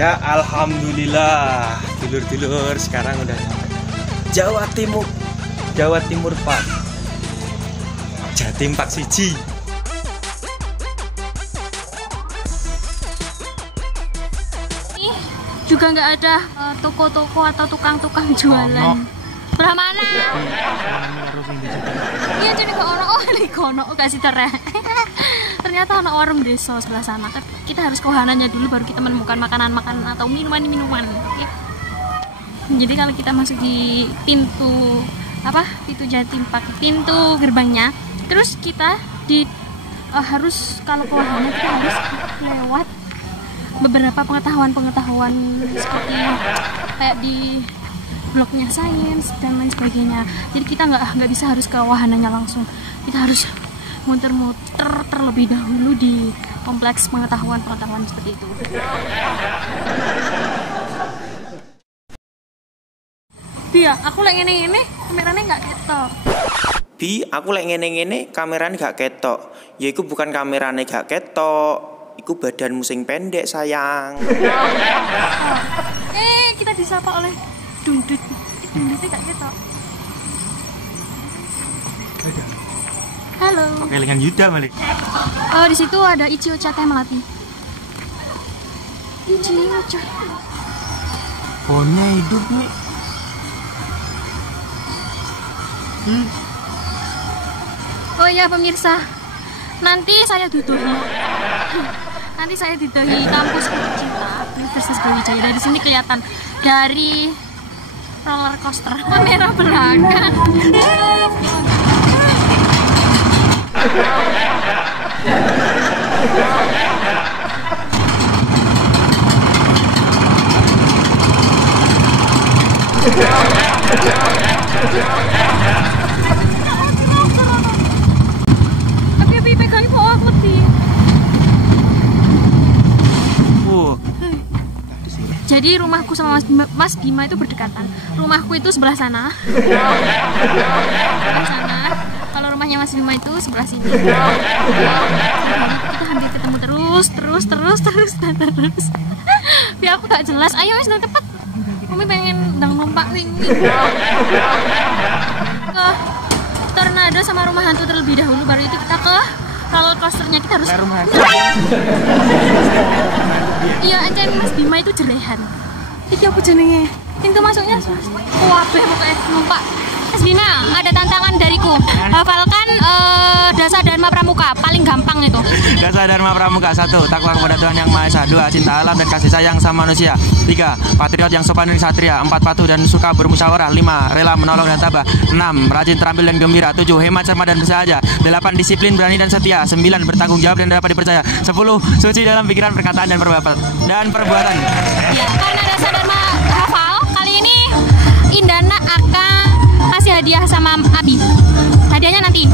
Ya alhamdulillah, dulur-dulur sekarang udah Jawa Timur. Jawa Timur Pak. Jatim Pak Siji. Ini juga nggak ada toko-toko atau tukang-tukang jualan. Belah mana? Iya jadi kok ono ini kono gak sih ternyata ono warung desa sebelah sana. Kita harus ke wahananya dulu baru kita menemukan makanan-makanan atau minuman-minuman. Ya. Jadi kalau kita masuk di pintu pintu Jatim Pak, pintu gerbangnya, terus kita harus kalau ke wahana kita harus lewat beberapa pengetahuan seperti kayak di bloknya sains dan lain sebagainya. Jadi kita nggak bisa harus ke wahananya langsung, kita harus muter-muter terlebih dahulu di kompleks pengetahuan seperti itu. Iya, aku lagi ngene kameranya nggak ketok. Bi, aku lagi ngene kameranya nggak ketok. Ya iku bukan kameranya nggak ketok, iku badanmu sing pendek sayang. Kita disapa oleh Dundut. Dundutnya gak ketok. Halo. Oke, dengan Yuda Malik. Oh, di situ ada Ichi Ocha Teh Melati. Ichi Ocha. Pohonnya hidup nih. Oh iya pemirsa, nanti saya duduhi. Nanti saya duduhi kampus Cinta Universitas Brawijaya. Dari sini kelihatan dari roller coaster kamera belakang. Tapi pegangi bawah lebih. Jadi rumahku sama Mas Bima itu berdekatan. Rumahku itu sebelah sana. Sebelah sana. Kalau rumahnya Mas Bima itu sebelah sini. Kita hampir ketemu terus. Biar aku gak jelas. Ayo wis nang tepat. Kami pengen ndang numpak wing. Ke tornado sama rumah hantu terlebih dahulu, baru itu kita ke roller coasternya. Kita harus rumah hantu. Iya, ancen Mas Bima itu jerehan. Iki apa jenenge? Pintu masuknya kabeh pokoknya numpak. Mas Bima, ada tantangan dariku. Hafalkan dasar Dharma Pramuka, paling gampang itu. Dasar Dharma Pramuka: 1. Takwa kepada Tuhan Yang Maha Esa. 2. Cinta alam dan kasih sayang sama manusia. 3. Patriot yang sopan dan satria. 4. Patuh dan suka bermusyawarah. 5. Rela menolong dan tabah. 6. Rajin, terampil dan gembira. 7. Hemat, cermat dan bersahaja. 8. Disiplin, berani dan setia. 9. Bertanggung jawab dan dapat dipercaya. 10. Suci dalam pikiran, perkataan dan perbuatan. Ya, karena dasar Dharma hafal, kali ini Indana akan kasih hadiah sama Abi. Hadiahnya nanti